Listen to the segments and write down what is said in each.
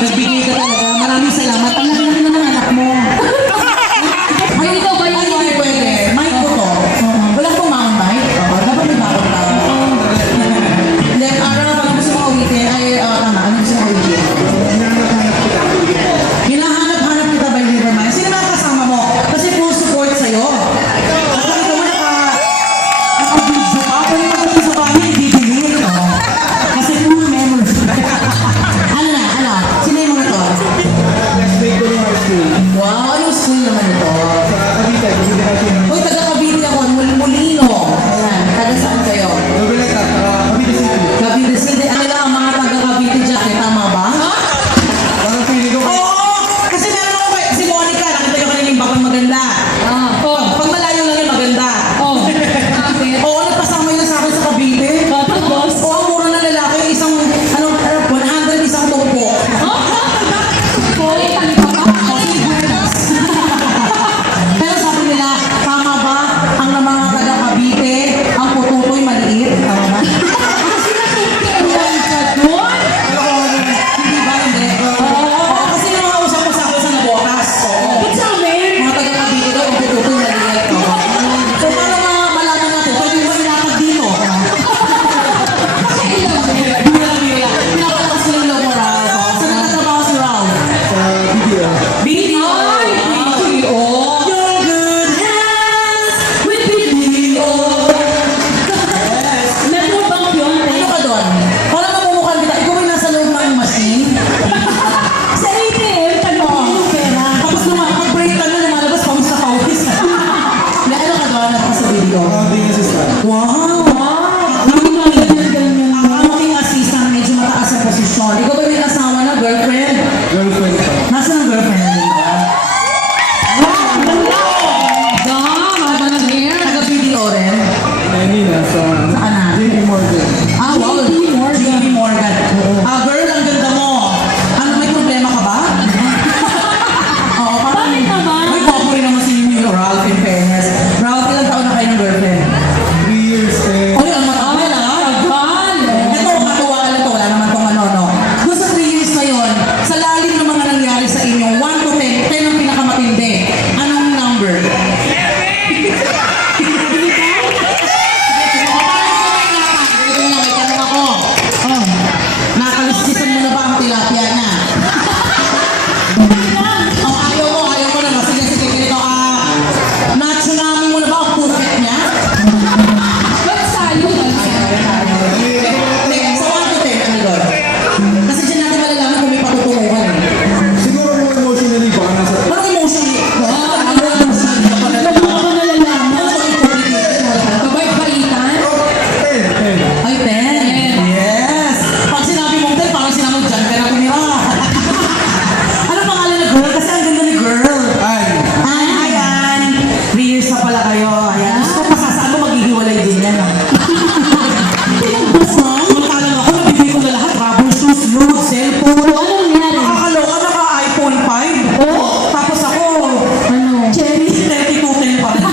Nagbigay ka talaga. Maraming salamat. Ang laki-laki na ng anak mo. Ay, ikaw ba yung Hindi pwede. Mic ko to. Wala pong maong mic. Dapat may bakot ka. Then, araw pag gusto mo awitin, ay, tama, ano gusto mo awitin? Hinahanap-hanap kita by River Maya. Sino mga kasama mo? Kasi full support sa'yo. At nakita mo naka-video ka. Pwede mo pati sa bahay, bibigil. Kasi full memory. Ano? Sino yung mga to? Wow, anong school naman ito? Uy, taga-Cavite ako. Mulino. Ayan, taga saan kayo? Cavite City. Ano lang ang mga taga-Cavite dyan? Tama ba? Oo! Kasi meron ako si Monica. Nakita nyo kanina yung bakang maganda. Pag malayo lang yung maganda. Oo, nagpasama yun sa akin sa Cavite. Tapos? Oo, ang mura ng lalaki. Isang, 100 isang tupo. Pero sabi nila, tama ba ang mga taga-Cavite, ang pututoy maliit? Tama ba? Hindi ba? Hindi. Oo, kasi nangangausap ko sa akin sa nabokas. Mga taga-Cavite daw, ang pututoy maliit. So, para malaman natin, pwede mo ilatag dito. Bira. Pinapalakas ko yung loob mo, Ralph. Saan nagtatrabaho si Ralph? BDO. Your good hands with BDO. Ano ka doon? Parang namumukhaan kita. Ikaw ay nasa loob ng machine. Sa ATM, tanong yung pera. Tapos pag-break ka na, lumalabas pa sa office. Na ano ka doon? Ano ka sa video? Wow! Ang aking assistant, medyo mataas ang posisyon. Ikaw ba may asawa na? Girlfriend? Nasaan ang girlfriend natin ba? Haba ng hair. Taga-BDO rin? Saan na? Ah, wow. JP Morgan. Girl, ang ganda mo. Ano, may problema ka ba? Oo, parang... Bakit naman? May gwapo rin naman si Ralph, in fairness. Ralph, ilang taon na kayo ng girlfriend? Uy, ang matagal ah. Ito, matuwa ka lang to. Wala naman tong ano, no? Doon sa 3 years na yun, sa lalim ng mga nangyari sa inyo, 1 to 10, 10 ang pinakamatindi. Anong number? Nakalistisan mo na ba ang tilapia na? Oh, ayaw mo na. Sige, ganito. Na-tsunami mo na ba ang puset niya? Ba't sa'yo? Hindi, sa 1 to 10, ano doon? Kasi dyan natin malalaman kung may patutunguhan eh. Parang emotionally. Ano emotionally ka pala? Ano ako nalalaman? Ano ba yung complicated? Kabait-baitan? Ay, 10. Yes. Pag sinabi mong 10, parang sinabi mo dyan ka na tumira. Ano pangalan na girl? Kasi ang ganda ni girl. Ayan. 3 years na pala kayo. Ayan. Gusto ko pasasaan mo, maghihiwalay din yan. Samantalang ako, nabibigay ko na lahat. Rubber shoes, load, cellphone. Anong nangyari? Nakakaloka, naka-iPhone 5. Tapos ako, Cherry 3210 pa rin.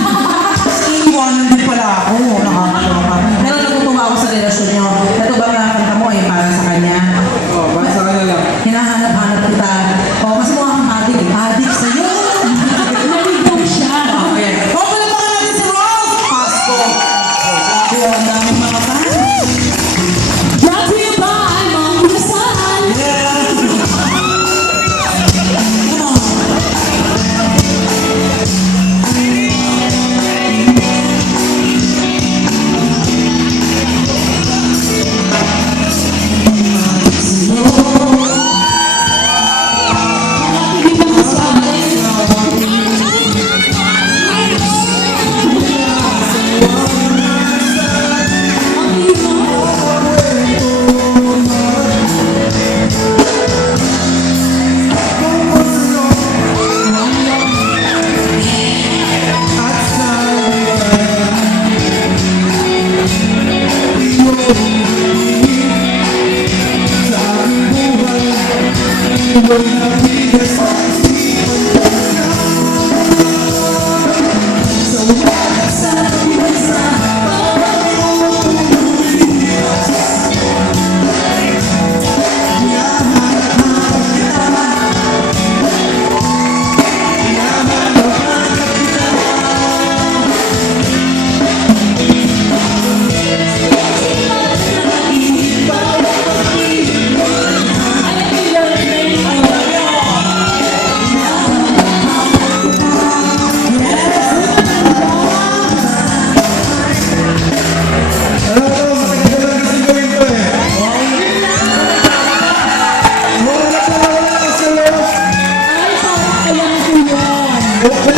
Iiwanan din pala ako. Nakakaloka. Pero natutuwa ako sa relasyon nyo. Ito ba mga kanta mo ay para sa kanya? Hinahanap-hanap kita. Kasi mukha kang adik. Adik sa'yo. Naligaw siya. Okay. Palapakan natin si Ralph! Pasko! Kaya ang daming mga fans. Brought to you by Mang Rizal. Yeah! Come on. Nakatinig ako sa akin. Wala